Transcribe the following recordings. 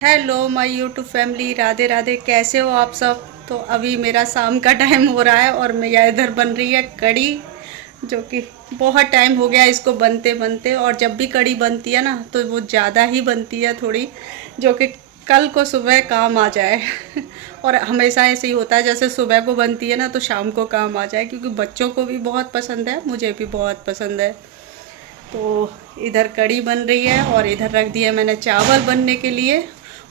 Hello my YouTube family, Radhe Radhe. कैसे हो आप सब? तो अभी मेरा शाम का टाइम हो रहा है और मेरा इधर बन रही है कड़ी, जो कि बहुत टाइम हो गया इसको बनते बनते। और जब भी कड़ी बनती है ना तो वो ज़्यादा ही बनती है थोड़ी, जो कि कल को सुबह काम आ जाए। और हमेशा ऐसे ही होता है, जैसे सुबह को बनती है ना तो शाम को काम आ जाए, क्योंकि बच्चों को भी बहुत पसंद है, मुझे भी बहुत पसंद है। तो इधर कड़ी बन रही है और इधर रख दिया मैंने चावल बनने के लिए।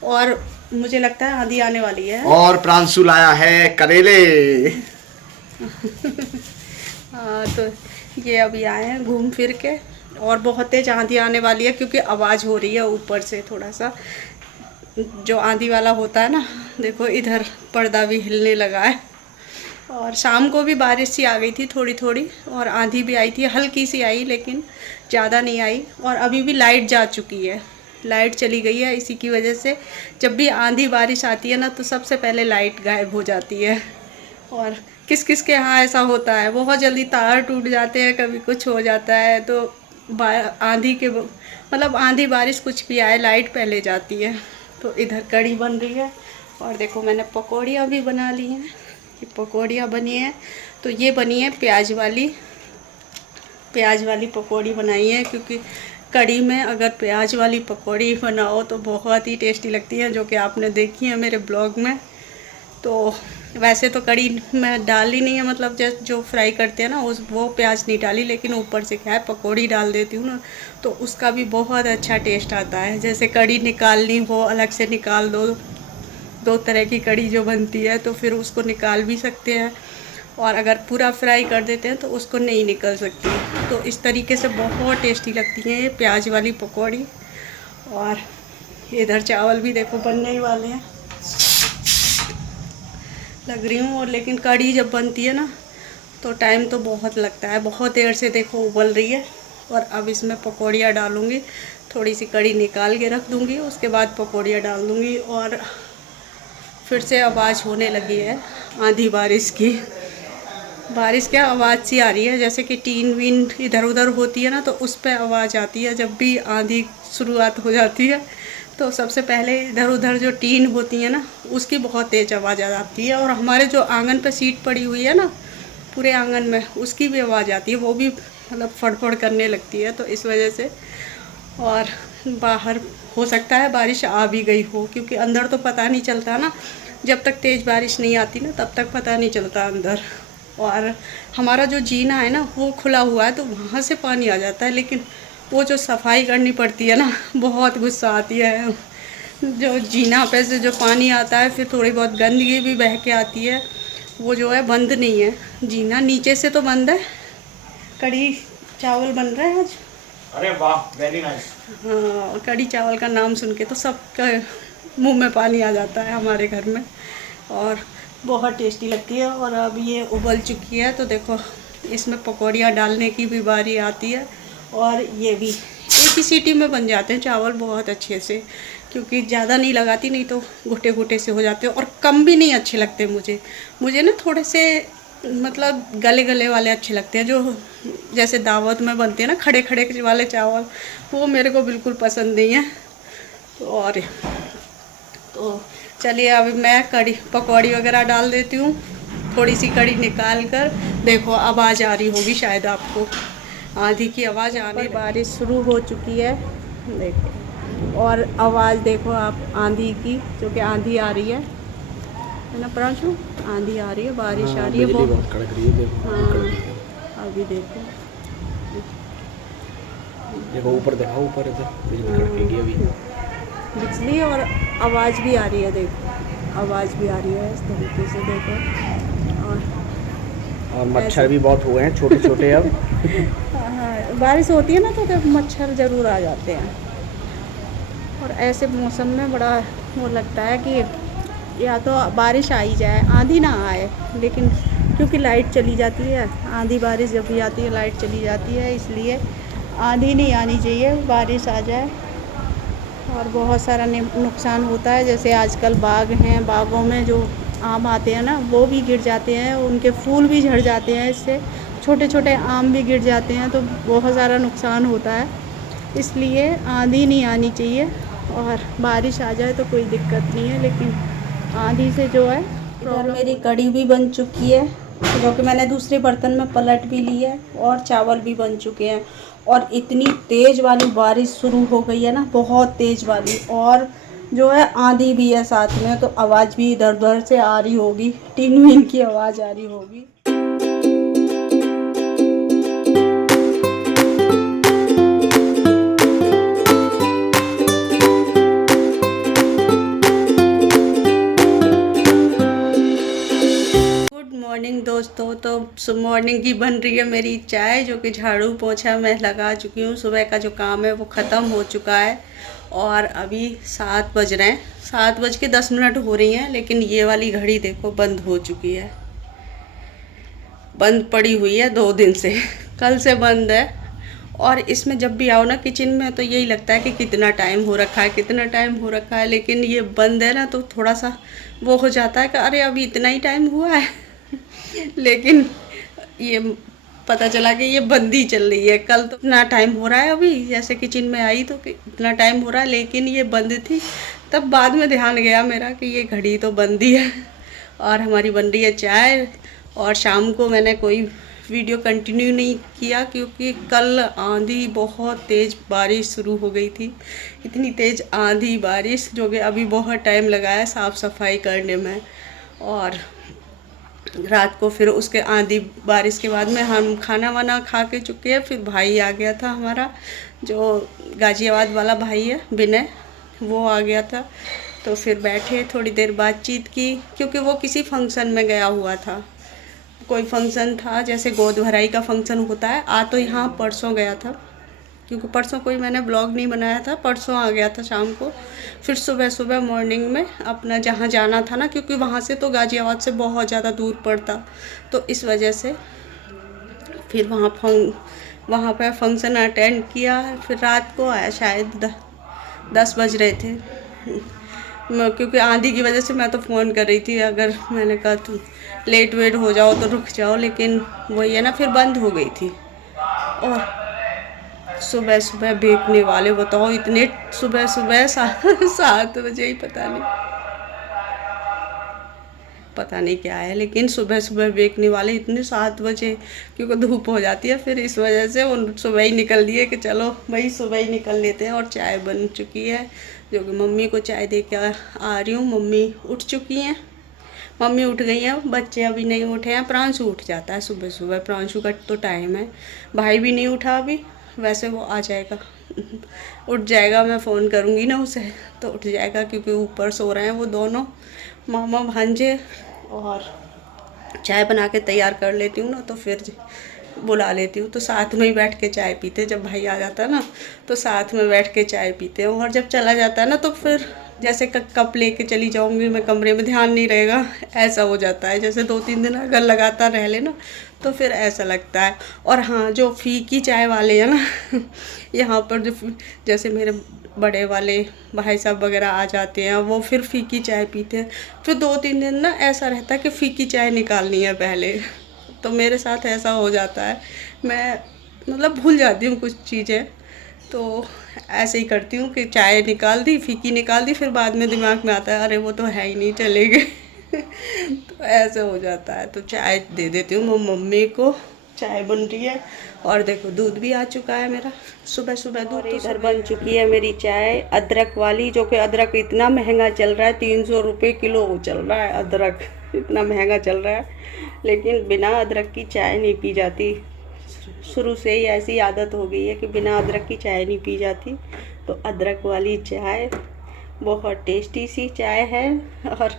और मुझे लगता है आंधी आने वाली है। और प्रांशु लाया है करेले। हाँ, तो ये अभी आए हैं घूम फिर के। और बहुत तेज आंधी आने वाली है, क्योंकि आवाज़ हो रही है ऊपर से थोड़ा सा, जो आंधी वाला होता है ना। देखो इधर पर्दा भी हिलने लगा है। और शाम को भी बारिश सी आ गई थी थोड़ी थोड़ी, और आंधी भी आई थी, हल्की सी आई लेकिन ज़्यादा नहीं आई। और अभी भी लाइट जा चुकी है, लाइट चली गई है। इसी की वजह से जब भी आंधी बारिश आती है ना तो सबसे पहले लाइट गायब हो जाती है। और किस किस के यहाँ ऐसा होता है, बहुत जल्दी तार टूट जाते हैं, कभी कुछ हो जाता है। तो आंधी के मतलब आंधी बारिश कुछ भी आए, लाइट पहले जाती है। तो इधर कड़ी बन रही है। और देखो मैंने पकौड़ियाँ भी बना ली हैं, ये पकौड़ियाँ बनी हैं। तो ये बनी है प्याज वाली पकौड़ी बनाई है, क्योंकि कड़ी में अगर प्याज वाली पकौड़ी बनाओ तो बहुत ही टेस्टी लगती है, जो कि आपने देखी है मेरे ब्लॉग में। तो वैसे तो कड़ी में डाली नहीं है, मतलब जो फ्राई करते हैं ना उस वो प्याज नहीं डाली, लेकिन ऊपर से क्या है पकौड़ी डाल देती हूँ ना, तो उसका भी बहुत अच्छा टेस्ट आता है। जैसे कड़ी निकालनी हो अलग से निकाल दो, दो तरह की कड़ी जो बनती है, तो फिर उसको निकाल भी सकते हैं। और अगर पूरा फ्राई कर देते हैं तो उसको नहीं निकल सकती। तो इस तरीके से बहुत टेस्टी लगती है ये प्याज वाली पकौड़ी। और इधर चावल भी देखो बनने ही वाले हैं, लग रही हूँ। और लेकिन कड़ी जब बनती है ना तो टाइम तो बहुत लगता है, बहुत देर से देखो उबल रही है। और अब इसमें पकौड़ियाँ डालूँगी, थोड़ी सी कड़ी निकाल के रख दूँगी, उसके बाद पकौड़ियाँ डाल दूँगी। और फिर से आवाज़ होने लगी है आंधी बारिश की। बारिश क्या आवाज़ सी आ रही है, जैसे कि टीन वीन इधर उधर होती है ना तो उस पर आवाज़ आती है जब भी आंधी शुरुआत हो जाती है। तो सबसे पहले इधर उधर जो टीन होती है ना उसकी बहुत तेज़ आवाज़ आ जाती है। और हमारे जो आंगन पे सीट पड़ी हुई है ना पूरे आंगन में, उसकी भी आवाज़ आती है, वो भी मतलब फड़फड़ करने लगती है। तो इस वजह से। और बाहर हो सकता है बारिश आ भी गई हो, क्योंकि अंदर तो पता नहीं चलता ना, जब तक तेज़ बारिश नहीं आती ना तब तक पता नहीं चलता अंदर। और हमारा जो जीना है ना वो खुला हुआ है, तो वहाँ से पानी आ जाता है, लेकिन वो जो सफाई करनी पड़ती है ना बहुत गुस्सा आती है। जो जीना पे से जो पानी आता है, फिर थोड़ी बहुत गंदगी भी बह के आती है, वो जो है बंद नहीं है। जीना नीचे से तो बंद है। कड़ी चावल बन रहा है आज। अरे वाह, वेरी नाइस। हाँ, कड़ी चावल का नाम सुन के तो सबके मुंह में पानी आ जाता है हमारे घर में। और बहुत टेस्टी लगती है। और अब ये उबल चुकी है तो देखो इसमें पकौड़ियाँ डालने की भी बारी आती है। और ये भी एक ही सीटी में बन जाते हैं चावल बहुत अच्छे से, क्योंकि ज़्यादा नहीं लगाती, नहीं तो घुटे घुटे से हो जाते हैं। और कम भी नहीं अच्छे लगते मुझे ना थोड़े से मतलब गले गले वाले अच्छे लगते हैं, जो जैसे दावत में बनते हैं ना खड़े खड़े वाले चावल, वो मेरे को बिल्कुल पसंद नहीं है। तो और तो चलिए अभी मैं कड़ी पकौड़ी वगैरह डाल देती हूँ, थोड़ी सी कड़ी निकाल कर। देखो आवाज़ आ रही होगी शायद आपको, आंधी की आवाज़ आने, बारिश शुरू हो चुकी है देखो। और आवाज़ देखो आप आंधी की, जो कि आंधी आ रही है ना प्रांशु, आंधी आ रही है, बारिश आ रही है बिजली बहुत कड़क रही है, देखो हाँ, कड़क रही है। अभी देखो देखो ऊपर, देखो ऊपर इधर बिजली कड़केगी अभी। बिजली और आवाज़ भी आ रही है, देखो आवाज़ भी आ रही है इस तरीके से देखो। और मच्छर भी बहुत हुए हैं छोटे छोटे अब। हाँ, बारिश होती है ना तो मच्छर ज़रूर आ जाते हैं। और ऐसे मौसम में बड़ा वो लगता है कि या तो बारिश आ ही जाए, आंधी ना आए। लेकिन क्योंकि लाइट चली जाती है, आंधी बारिश जब भी आती है लाइट चली जाती है, इसलिए आंधी नहीं आनी चाहिए, बारिश आ जाए। और बहुत सारा नुकसान होता है, जैसे आजकल बाग हैं, बागों में जो आम आते हैं ना वो भी गिर जाते हैं, उनके फूल भी झड़ जाते हैं, इससे छोटे छोटे आम भी गिर जाते हैं, तो बहुत सारा नुकसान होता है। इसलिए आंधी नहीं आनी चाहिए। और बारिश आ जाए तो कोई दिक्कत नहीं है, लेकिन आंधी से जो है इधर मेरी कड़ी भी बन चुकी है, जो कि मैंने दूसरे बर्तन में पलट भी ली है, और चावल भी बन चुके हैं। और इतनी तेज़ वाली बारिश शुरू हो गई है ना, बहुत तेज़ वाली, और जो है आंधी भी है साथ में, तो आवाज़ भी इधर उधर से आ रही होगी, टीन वीन की आवाज़ आ रही होगी। मॉर्निंग दोस्तों, तो मॉर्निंग की बन रही है मेरी चाय, जो कि झाड़ू पोछा मैं लगा चुकी हूँ। सुबह का जो काम है वो ख़त्म हो चुका है, और अभी 7 बज रहे हैं, 7:10 हो रही हैं। लेकिन ये वाली घड़ी देखो बंद हो चुकी है, बंद पड़ी हुई है 2 दिन से, कल से बंद है। और इसमें जब भी आओ ना किचन में, तो यही लगता है कि कितना टाइम हो रखा है, कितना टाइम हो रखा है। लेकिन ये बंद है ना, तो थोड़ा सा वो हो जाता है कि अरे अभी इतना ही टाइम हुआ है। लेकिन ये पता चला कि ये बंदी चल रही है। कल तो इतना टाइम हो रहा है, अभी जैसे किचन में आई तो इतना टाइम हो रहा है, लेकिन ये बंद थी। तब बाद में ध्यान गया मेरा कि ये घड़ी तो बंद ही है। और हमारी बन रही है चाय। और शाम को मैंने कोई वीडियो कंटिन्यू नहीं किया, क्योंकि कल आंधी, बहुत तेज़ बारिश शुरू हो गई थी। इतनी तेज़ आंधी बारिश, जो कि अभी बहुत टाइम लगा है साफ़ सफाई करने में। और रात को फिर उसके आंधी बारिश के बाद में हम खाना वाना खा के चुके हैं। फिर भाई आ गया था हमारा, जो गाज़ियाबाद वाला भाई है विनय, वो आ गया था। तो फिर बैठे थोड़ी देर बातचीत की, क्योंकि वो किसी फंक्शन में गया हुआ था। कोई फंक्शन था, जैसे गोद भराई का फंक्शन होता है। आ तो यहाँ परसों गया था, क्योंकि परसों कोई मैंने ब्लॉग नहीं बनाया था, परसों आ गया था शाम को। फिर सुबह सुबह मॉर्निंग में अपना जहाँ जाना था ना, क्योंकि वहाँ से तो गाज़ियाबाद से बहुत ज़्यादा दूर पड़ता, तो इस वजह से फिर वहाँ पर फंक्शन अटेंड किया। फिर रात को आया, शायद 10 बज रहे थे, क्योंकि आंधी की वजह से मैं तो फ़ोन कर रही थी, अगर मैंने कहा तुम लेट वेट हो जाओ तो रुक जाओ, लेकिन वही है ना, फिर बंद हो गई थी। और सुबह सुबह बेचने वाले, बताओ, इतने सुबह सुबह 7 बजे ही, पता नहीं क्या है, लेकिन सुबह सुबह बेचने वाले इतने 7 बजे, क्योंकि धूप हो जाती है। फिर इस वजह से उन सुबह ही निकल दिए कि चलो भाई सुबह ही निकल लेते हैं। और चाय बन चुकी है, जो कि मम्मी को चाय दे के आ रही हूँ। मम्मी उठ चुकी हैं, मम्मी उठ गई हैं, बच्चे अभी नहीं उठे हैं। प्रांशु उठ जाता है सुबह सुबह, प्रांशु का तो टाइम है। भाई भी नहीं उठा अभी, वैसे वो आ जाएगा, उठ जाएगा। मैं फ़ोन करूँगी ना उसे तो उठ जाएगा, क्योंकि ऊपर सो रहे हैं वो दोनों, मामा भांजे। और चाय बना के तैयार कर लेती हूँ ना, तो फिर बुला लेती हूँ, तो साथ में ही बैठ के चाय पीते। जब भाई आ जाता है ना, तो साथ में बैठ के चाय पीते हैं। और जब चला जाता है ना, तो फिर जैसे कप लेके चली जाऊँगी मैं कमरे में, ध्यान नहीं रहेगा, ऐसा हो जाता है। जैसे 2-3 दिन अगर लगातार रह ले ना, तो फिर ऐसा लगता है। और हाँ, जो फीकी चाय वाले हैं ना यहाँ पर, जो जैसे मेरे बड़े वाले भाई साहब वगैरह आ जाते हैं, वो फिर फीकी चाय पीते हैं। फिर 2-3 दिन ना ऐसा रहता है कि फीकी चाय निकालनी है पहले। तो मेरे साथ ऐसा हो जाता है, मैं मतलब भूल जाती हूँ कुछ चीज़ें, तो ऐसे ही करती हूँ कि चाय निकाल दी, फीकी निकाल दी, फिर बाद में दिमाग में आता है अरे वो तो है ही नहीं, चलेगी। तो ऐसे हो जाता है। तो चाय दे देती हूँ मम्मी को, चाय बन रही है। और देखो दूध भी आ चुका है मेरा, सुबह सुबह दूध। तो इधर बन चुकी है मेरी चाय अदरक वाली, जो कि अदरक इतना महंगा चल रहा है, 300 रुपये किलो चल रहा है अदरक, इतना महंगा चल रहा है। लेकिन बिना अदरक की चाय नहीं पी जाती, शुरू से ही ऐसी आदत हो गई है कि बिना अदरक की चाय नहीं पी जाती। तो अदरक वाली चाय बहुत टेस्टी सी चाय है। और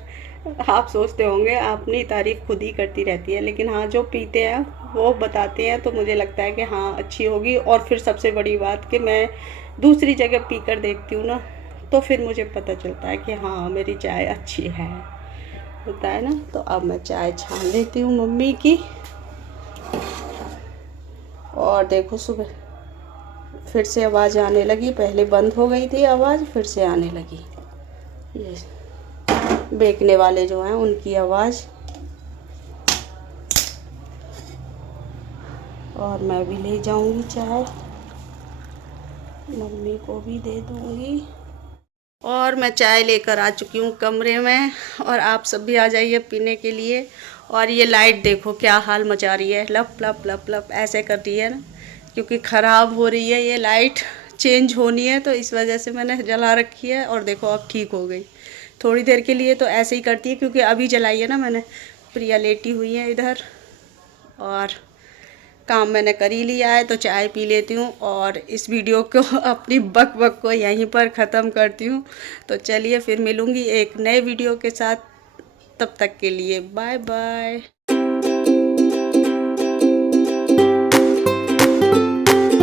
आप सोचते होंगे अपनी तारीफ़ खुद ही करती रहती है, लेकिन हाँ, जो पीते हैं वो बताते हैं, तो मुझे लगता है कि हाँ अच्छी होगी। और फिर सबसे बड़ी बात कि मैं दूसरी जगह पी कर देखती हूँ ना, तो फिर मुझे पता चलता है कि हाँ मेरी चाय अच्छी है, होता है ना। तो अब मैं चाय छान लेती हूँ मम्मी की। और देखो सुबह फिर से आवाज़ आने लगी, पहले बंद हो गई थी आवाज़, फिर से आने लगी। ये बेचने वाले जो हैं उनकी आवाज़। और मैं भी ले जाऊंगी चाय, मम्मी को भी दे दूंगी। और मैं चाय लेकर आ चुकी हूँ कमरे में, और आप सब भी आ जाइए पीने के लिए। और ये लाइट देखो क्या हाल मचा रही है, लप लप लप लप ऐसे कर रही है ना, क्योंकि ख़राब हो रही है ये लाइट, चेंज होनी है, तो इस वजह से मैंने जला रखी है। और देखो अब ठीक हो गई। थोड़ी देर के लिए तो ऐसे ही करती है, क्योंकि अभी जलाई है ना मैंने। प्रिया लेटी हुई है इधर, और काम मैंने कर ही लिया है, तो चाय पी लेती हूँ और इस वीडियो को अपनी बक बक को यहीं पर ख़त्म करती हूँ। तो चलिए फिर मिलूँगी एक नए वीडियो के साथ, तब तक के लिए बाय बाय।